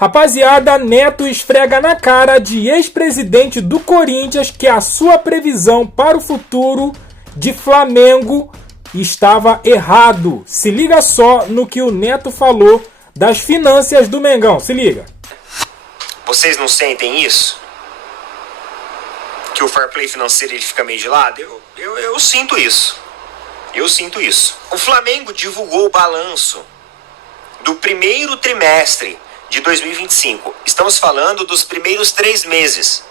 Rapaziada, Neto esfrega na cara de ex-presidente do Corinthians que a sua previsão para o futuro de Flamengo estava errado. Se liga só no que o Neto falou das finanças do Mengão. Se liga. Vocês não sentem isso? Que o fair play financeiro ele fica meio de lado? Eu sinto isso. Eu sinto isso. O Flamengo divulgou o balanço do primeiro trimestre de 2025. Estamos falando dos primeiros 3 meses.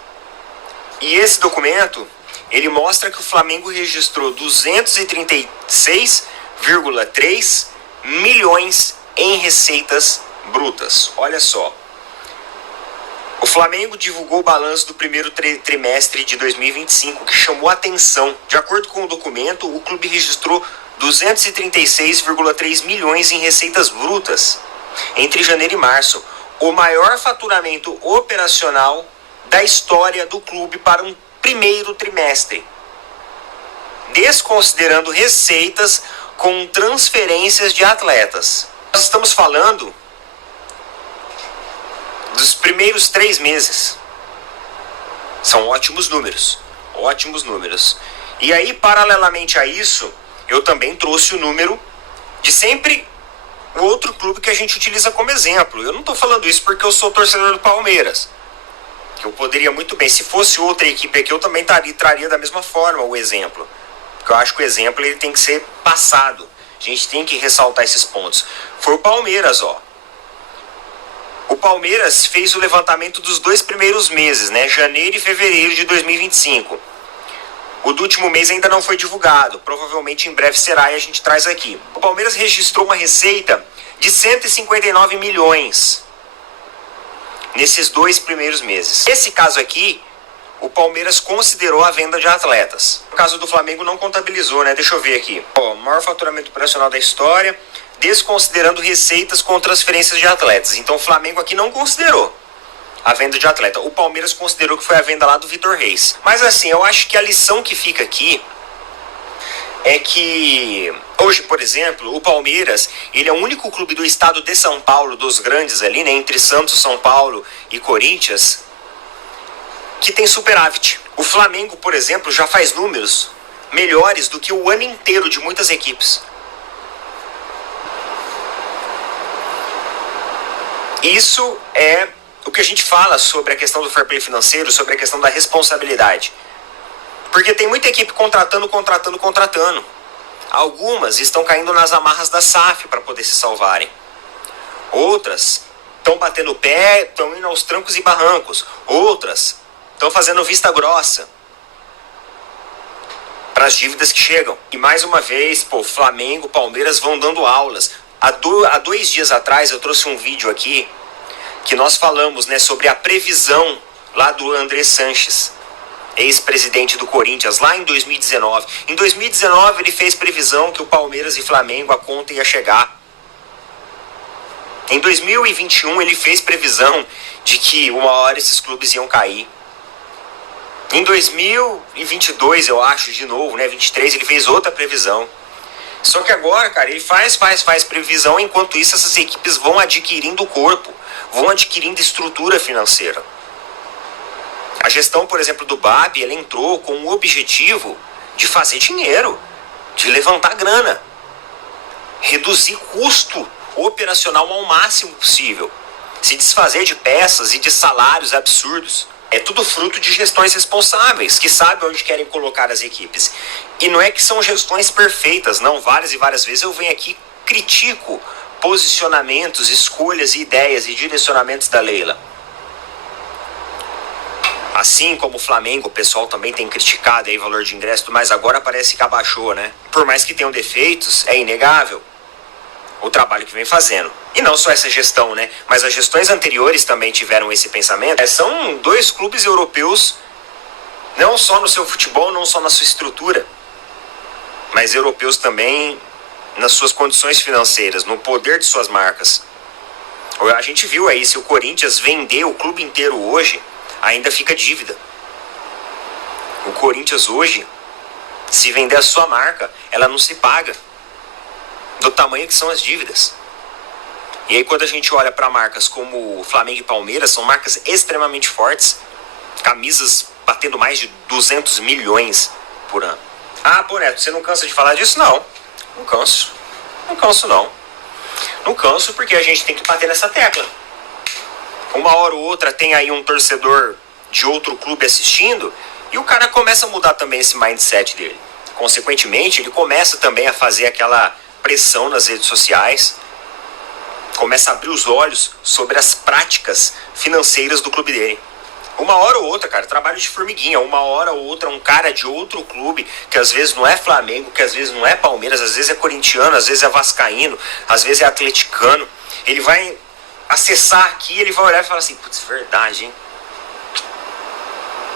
E esse documento, ele mostra que o Flamengo registrou 236,3 milhões em receitas brutas. Olha só. O Flamengo divulgou o balanço do primeiro trimestre de 2025, que chamou a atenção. De acordo com o documento, o clube registrou 236,3 milhões em receitas brutas entre janeiro e março, o maior faturamento operacional da história do clube para um primeiro trimestre, desconsiderando receitas com transferências de atletas. Nós estamos falando dos primeiros 3 meses. São ótimos números. Ótimos números. E aí, paralelamente a isso, eu também trouxe o número de sempre o outro clube que a gente utiliza como exemplo. Eu não estou falando isso porque eu sou torcedor do Palmeiras. Que eu poderia muito bem, se fosse outra equipe aqui, eu também traria da mesma forma o exemplo. Porque eu acho que o exemplo ele tem que ser passado. A gente tem que ressaltar esses pontos. Foi o Palmeiras, ó. O Palmeiras fez o levantamento dos 2 primeiros meses, né? Janeiro e fevereiro de 2025. O do último mês ainda não foi divulgado. Provavelmente em breve será e a gente traz aqui. O Palmeiras registrou uma receita de 159 milhões nesses 2 primeiros meses. Nesse caso aqui, o Palmeiras considerou a venda de atletas. No caso do Flamengo não contabilizou, né? Deixa eu ver aqui. Ó, maior faturamento operacional da história, desconsiderando receitas com transferências de atletas. Então o Flamengo aqui não considerou a venda de atleta. O Palmeiras considerou que foi a venda lá do Vitor Reis. Mas assim, eu acho que a lição que fica aqui é que hoje, por exemplo, o Palmeiras, ele é o único clube do estado de São Paulo, dos grandes ali, né, entre Santos, São Paulo e Corinthians, que tem superávit. O Flamengo, por exemplo, já faz números melhores do que o ano inteiro de muitas equipes. Isso é o que a gente fala sobre a questão do fair play financeiro, sobre a questão da responsabilidade. Porque tem muita equipe contratando. Algumas estão caindo nas amarras da SAF para poder se salvarem. Outras estão batendo o pé, estão indo aos trancos e barrancos. Outras estão fazendo vista grossa para as dívidas que chegam. E mais uma vez, Flamengo, Palmeiras vão dando aulas. Há 2 dias atrás eu trouxe um vídeo aqui que nós falamos, né, sobre a previsão lá do André Sanches, ex-presidente do Corinthians, lá em 2019. Em 2019 ele fez previsão que o Palmeiras e Flamengo, a conta ia chegar. Em 2021 ele fez previsão de que uma hora esses clubes iam cair. Em 2022, eu acho, de novo, né, 23, ele fez outra previsão. Só que agora, cara, ele faz previsão, enquanto isso essas equipes vão adquirindo corpo, vão adquirindo estrutura financeira. A gestão, por exemplo, do BAP, ela entrou com o objetivo de fazer dinheiro, de levantar grana, reduzir custo operacional ao máximo possível, se desfazer de peças e de salários absurdos. É tudo fruto de gestões responsáveis, que sabem onde querem colocar as equipes. E não é que são gestões perfeitas, não. Várias e várias vezes eu venho aqui, critico posicionamentos, escolhas, ideias e direcionamentos da Leila. Assim como o Flamengo, o pessoal também tem criticado aí o valor de ingresso, mas agora parece que abaixou, né? Por mais que tenham defeitos, é inegável o trabalho que vem fazendo. E não só essa gestão, né? Mas as gestões anteriores também tiveram esse pensamento. São 2 clubes europeus, não só no seu futebol, não só na sua estrutura, mas europeus também nas suas condições financeiras, no poder de suas marcas. A gente viu aí, se o Corinthians vender o clube inteiro hoje, ainda fica dívida. O Corinthians hoje, se vender a sua marca, ela não se paga do tamanho que são as dívidas. E aí quando a gente olha para marcas como Flamengo e Palmeiras, são marcas extremamente fortes, camisas batendo mais de 200 milhões por ano. Ah, pô, Neto, você não cansa de falar disso? Não, não canso. Não canso, não. Não canso porque a gente tem que bater nessa tecla. Uma hora ou outra tem aí um torcedor de outro clube assistindo e o cara começa a mudar também esse mindset dele. Consequentemente, ele começa também a fazer aquela pressão nas redes sociais, começa a abrir os olhos sobre as práticas financeiras do clube dele. Uma hora ou outra, cara, trabalho de formiguinha. Uma hora ou outra, um cara de outro clube, que às vezes não é Flamengo, que às vezes não é Palmeiras, às vezes é corintiano, às vezes é vascaíno, às vezes é atleticano. Ele vai acessar aqui, ele vai olhar e falar assim, putz, verdade, hein?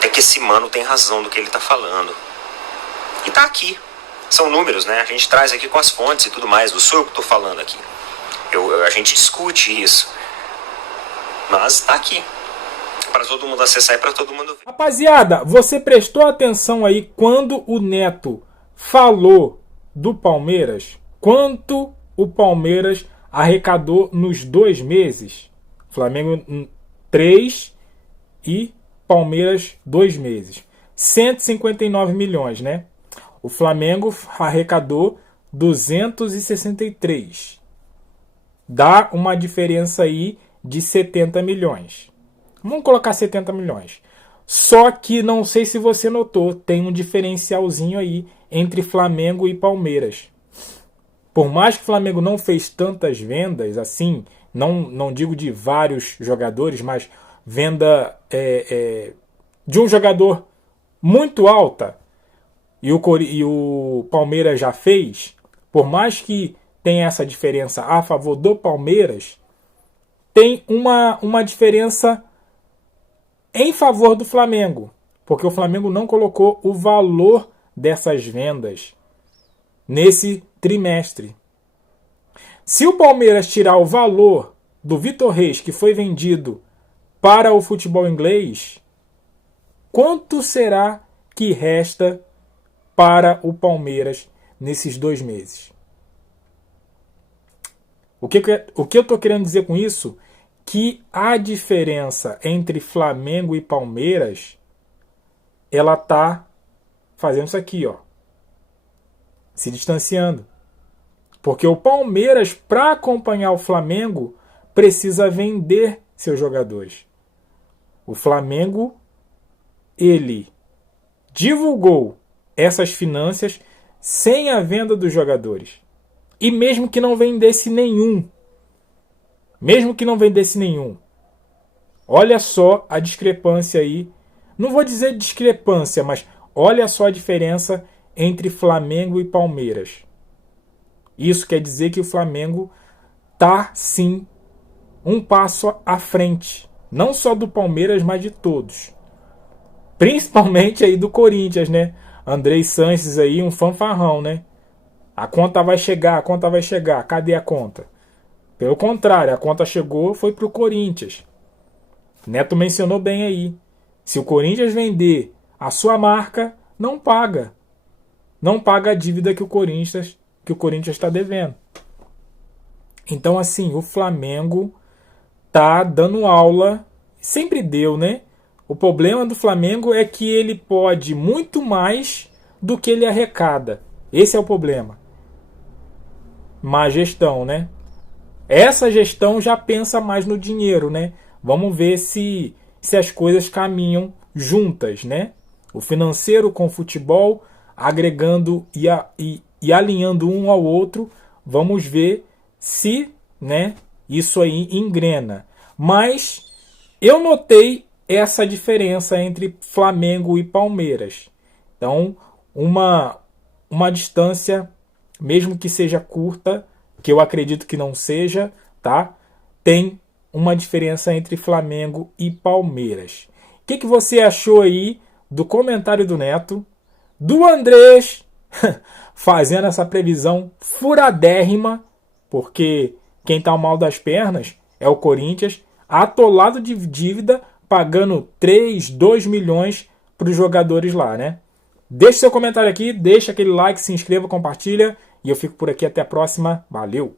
É que esse mano tem razão do que ele tá falando. E tá aqui. São números, né? A gente traz aqui com as fontes e tudo mais. Não sou eu que tô falando aqui. A gente discute isso. Mas tá aqui. Para todo mundo acessar e para todo mundo ver. Rapaziada, você prestou atenção aí quando o Neto falou do Palmeiras? Quanto o Palmeiras arrecadou nos 2 meses? Flamengo 3 e Palmeiras 2 meses. 159 milhões, né? O Flamengo arrecadou 263. Dá uma diferença aí de 70 milhões. Vamos colocar 70 milhões. Só que não sei se você notou, tem um diferencialzinho aí entre Flamengo e Palmeiras. Por mais que o Flamengo não fez tantas vendas, assim, não digo de vários jogadores, mas venda de um jogador muito alta, e o Palmeiras já fez, por mais que tenha essa diferença a favor do Palmeiras, tem uma diferença em favor do Flamengo, porque o Flamengo não colocou o valor dessas vendas nesse trimestre. Se o Palmeiras tirar o valor do Vitor Reis, que foi vendido para o futebol inglês, quanto será que resta para o Palmeiras nesses 2 meses? O que eu estou querendo dizer com isso? Que a diferença entre Flamengo e Palmeiras, ela tá fazendo isso aqui, ó, se distanciando. Porque o Palmeiras, para acompanhar o Flamengo, precisa vender seus jogadores. O Flamengo, ele divulgou essas finanças sem a venda dos jogadores. E mesmo que não vendesse nenhum, olha só a discrepância aí. Não vou dizer discrepância, mas olha só a diferença entre Flamengo e Palmeiras. Isso quer dizer que o Flamengo tá sim um passo à frente, não só do Palmeiras, mas de todos. Principalmente aí do Corinthians, né? Andrei Sanches aí, um fanfarrão, né? A conta vai chegar. Cadê a conta? Pelo contrário, a conta chegou, foi pro Corinthians. Neto mencionou bem aí. Se o Corinthians vender a sua marca, não paga. Não paga a dívida que o Corinthians está devendo. Então, assim, o Flamengo tá dando aula. Sempre deu, né? O problema do Flamengo é que ele pode muito mais do que ele arrecada. Esse é o problema. Má gestão, né? Essa gestão já pensa mais no dinheiro, né? Vamos ver se as coisas caminham juntas, né? O financeiro com o futebol, agregando e alinhando um ao outro. Vamos ver se, né, isso aí engrena. Mas eu notei essa diferença entre Flamengo e Palmeiras. Então, uma distância, mesmo que seja curta, que eu acredito que não seja, tá? Tem uma diferença entre Flamengo e Palmeiras. O que você achou aí do comentário do Neto, do Andrés, fazendo essa previsão furadérrima, porque quem tá mal das pernas é o Corinthians, atolado de dívida, pagando 2 milhões para os jogadores lá, né? Deixe seu comentário aqui, deixa aquele like, se inscreva, compartilha, e eu fico por aqui até a próxima. Valeu!